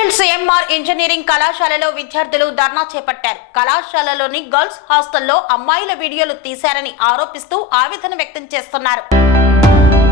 Medchal CMR engineering కళాశాలలో విద్యార్థులు ధర్నా చేపట్టారు. కళాశాలలోని గర్ల్స్ హాస్టల్లో అమ్మాయిల వీడియోలు తీశారని ఆరోపిస్తూ ఆవేదన వ్యక్తం చేస్తున్నారు.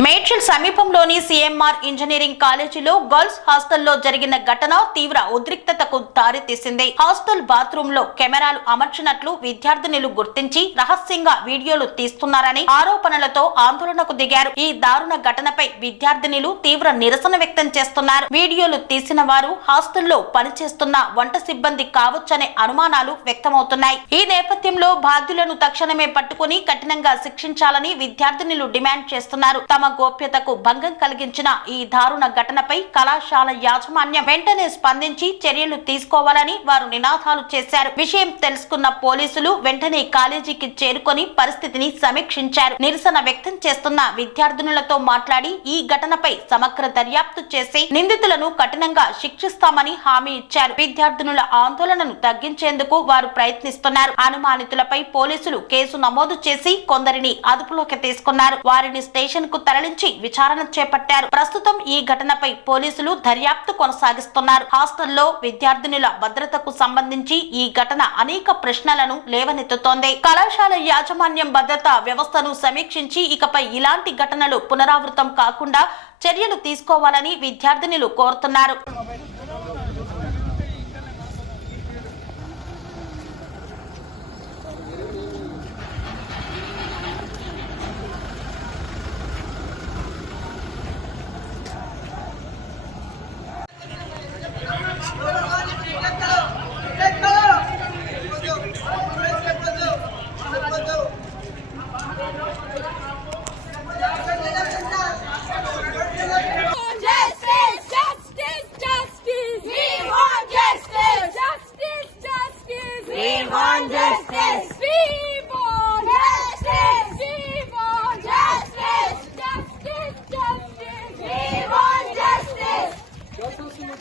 మేడ్చల్ సమీపంలోని సిఎంఆర్ ఇంజనీరింగ్ కాలేజీలో గర్ల్స్ హాస్టల్లో జరిగిన ఘటన తీవ్ర ఉద్రిక్తతకు దారితీసింది. హాస్టల్ బాత్రూమ్లో కెమెరాలు అమర్చినట్లు విద్యార్థినులు గుర్తించి రహస్యంగా వీడియోలు తీస్తున్నారని ఆరోపణలతో ఆందోళనకు దిగారు. ఈ దారుణ ఘటనపై విద్యార్థినులు తీవ్ర నిరసన వ్యక్తం చేస్తున్నారు. వీడియోలు తీసిన వారు హాస్టల్లో పనిచేస్తున్న వంట సిబ్బంది కావచ్చనే అనుమానాలు వ్యక్తమవుతున్నాయి. ఈ నేపథ్యంలో బాధ్యులను తక్షణమే పట్టుకుని కఠినంగా శిక్షించాలని విద్యార్థినులు డిమాండ్ చేస్తున్నారు. తమ గోప్యత భద్రతకు భంగం కలిగించిన ఈ దారుణ ఘటనపై కళాశాల యాజమాన్యం వెంటనే స్పందించి చర్యలు తీసుకోవాలని వారు నినాదాలు చేశారు. విషయం తెలుసుకున్న పోలీసులు వెంటనే కాలేజీకి చేరుకొని పరిస్థితిని సమీక్షించారు. నిరసన వ్యక్తం చేస్తున్న విద్యార్థినులతో మాట్లాడి ఈ ఘటనపై సమగ్ర దర్యాప్తు చేసి నిందితులను కఠినంగా శిక్షిస్తామని హామీ ఇచ్చారు. విద్యార్థినుల ఆందోళనను తగ్గించేందుకు వారు ప్రయత్నిస్తున్నారు. అనుమానితులపై పోలీసులు కేసు నమోదు చేసి కొందరిని అదుపులోకి తీసుకున్నారు. వారిని స్టేషన్కు తరలించి విచారణ చేపట్టారు. ప్రస్తుతం ఈ ఘటనపై పోలీసులు దర్యాప్తు కొనసాగిస్తున్నారు. హాస్టల్లో విద్యార్థినుల భద్రతకు సంబంధించి ఈ ఘటన అనేక ప్రశ్నలను లేవనెత్తుతోంది. కళాశాల యాజమాన్యం భద్రతా వ్యవస్థను సమీక్షించి ఇకపై ఇలాంటి ఘటనలు పునరావృతం కాకుండా చర్యలు తీసుకోవాలని విద్యార్థినులు కోరుతున్నారు.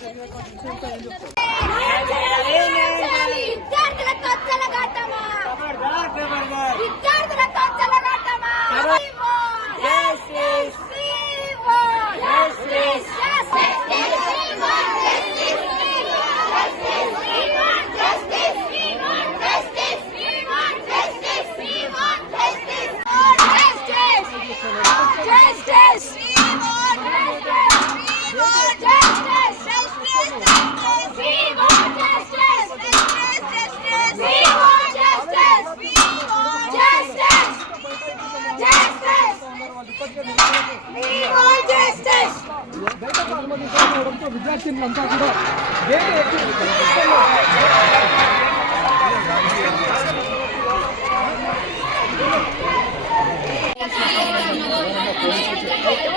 ちょっといいよ。We want justice! బయటకు అనుమతించకపోవడంతో విద్యార్థినులంతా కూడా వేరే ఎక్కి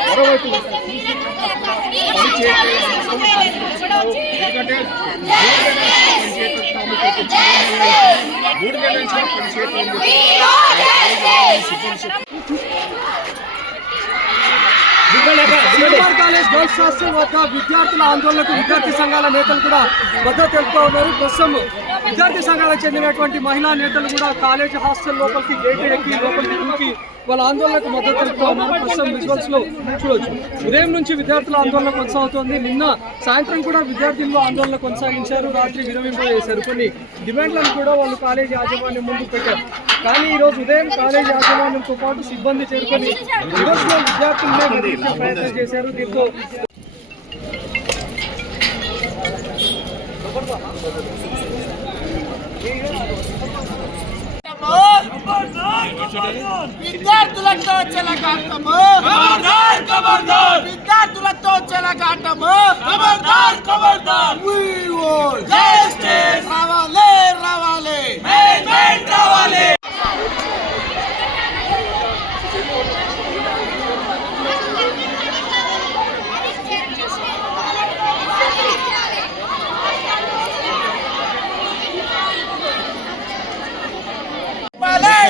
మరోవైపు ఎందుకంటే మూడు నెలల నుంచి పనిచేయడం సిఎంఆర్ కాలేజ్ గర్ల్స్ హాస్టల్ వద్ద విద్యార్థుల ఆందోళనకు విద్యార్థి సంఘాల నేతలు కూడా మద్దతు తెలుపుతూ ఉన్నారు. ప్రస్తుతం విద్యార్థి సంఘాలకు చెందినటువంటి మహిళా నేతలు కూడా కాలేజ్ హాస్టల్ లోపలికి గేట్ ఎక్కి లోపలికి దూకి వాళ్ళ ఆందోళనకు మద్దతు తెలుపుతూ ఉన్నారు. ప్రస్తుతం విజువల్స్లో చూడొచ్చు. ఉదయం నుంచి విద్యార్థుల ఆందోళన కొనసాగుతోంది. నిన్న సాయంత్రం కూడా విద్యార్థులు ఆందోళన కొనసాగించారు. రాత్రి విరమింపజేశారు. కొన్ని డిమాండ్లను కూడా వాళ్ళు కాలేజీ యాజమాన్యం ముందు పెట్టారు. కానీ ఈ రోజు ఉదయం కాలేజీ యాజమాన్యంతో పాటు సిబ్బంది చేరుకొని లో విద్యార్థులనే ప్రయత్నం చేశారు. దీంతో విద్యార్థులతో చెలగాటము. విద్యార్థులతో చెలగాటము.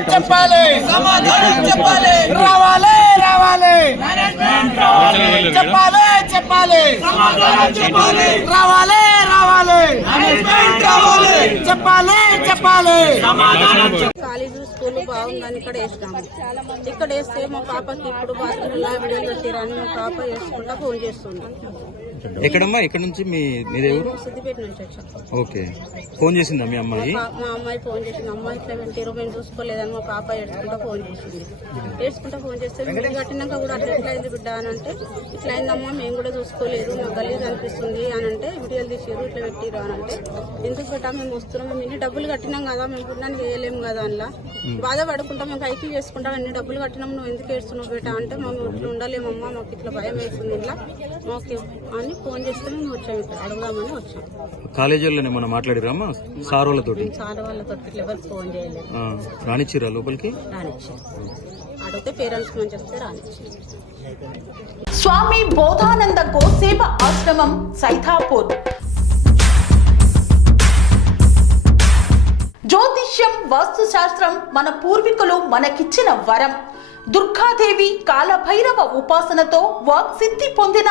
చెప్పాలి చెప్పాలి. సమాధానం చెప్పాలి. రావాలి రావాలి. చెప్పాలి చెప్పాలి. సమాధానం చెప్పాలి. రావాలి రావాలి. రావాలి. చెప్పాలి చెప్పాలి. కాలేజీ స్కూల్ బాగుందని ఇక్కడ వేస్తాము ఇక్కడ వేస్తే మా పాపకి ఇప్పుడు బాత్రూంలో వీడియోలు పెట్టారని మా పాప వేసుకుంటా ఫోన్ చేస్తుంది. ఎక్కడమ్మా? ఎక్కడ నుంచి? మీ మీదే ఊరు సిద్దిపేట నుంచి వచ్చాం ఓకే. ఫోన్ చేసిందా మీ అమ్మాయి? మా మా అమ్మాయి ఫోన్ చేసింది. అమ్మాయి ఇట్లా వెంటారు మేము చూసుకోలేదని మా పాప ఏడ్చుకుంటా ఫోన్ చేసింది. ఏడ్చుకుంటా ఫోన్ చేస్తే మీరు కట్టినాక కూడా అట్లా ఎట్లా అయింది బిడ్డ అని అంటే ఇట్లా అయిందమ్మా మేము కూడా చూసుకోలేదు మాకు గలీజ్ అనిపిస్తుంది అని అంటే వీడియోలు తీసిరు ఇట్లా పెట్టిరు అని అంటే ఎందుకు పెట్టా మేము వస్తున్నాం మేము ఇన్ని డబ్బులు కట్టినాం కదా మేము పుణ్యానికి వేయలేము కదా అందులో బాధపడుకుంటాం మేము కైకి చేసుకుంటాం ఎన్ని డబ్బులు కట్టినాం నువ్వు ఎందుకు ఏడుస్తున్నావు బేటా అంటే మేము ఇట్లా ఉండలేమమ్మా మాకు ఇట్లా భయం వేస్తుంది ఇలా మాకు అని ఫోన్ చేస్తే మేము వచ్చాం ఇక్కడ. అడుగుదామని వచ్చాం కాలేజీలోనే మనం మాట్లాడిరామ్మా సార్ వాళ్ళతోటి? చాలా వాళ్ళతో ఇట్లా ఎవరికి ఫోన్ చేయలేదు. రానిచ్చిరా లోపలికి? రానిచ్చారు అడిగితే పేరెంట్స్ అని చెప్తే రానిచ్చారు స్వామి బోధానంద గోసేవ ఆశ్రమం సైథాపూర్ జ్యోతిష్యం వాస్తుశాస్త్రం మన పూర్వీకులు మనకిచ్చిన వరం. దుర్గాదేవి కాలభైరవ ఉపాసనతో వాక్సిద్ధి పొందిన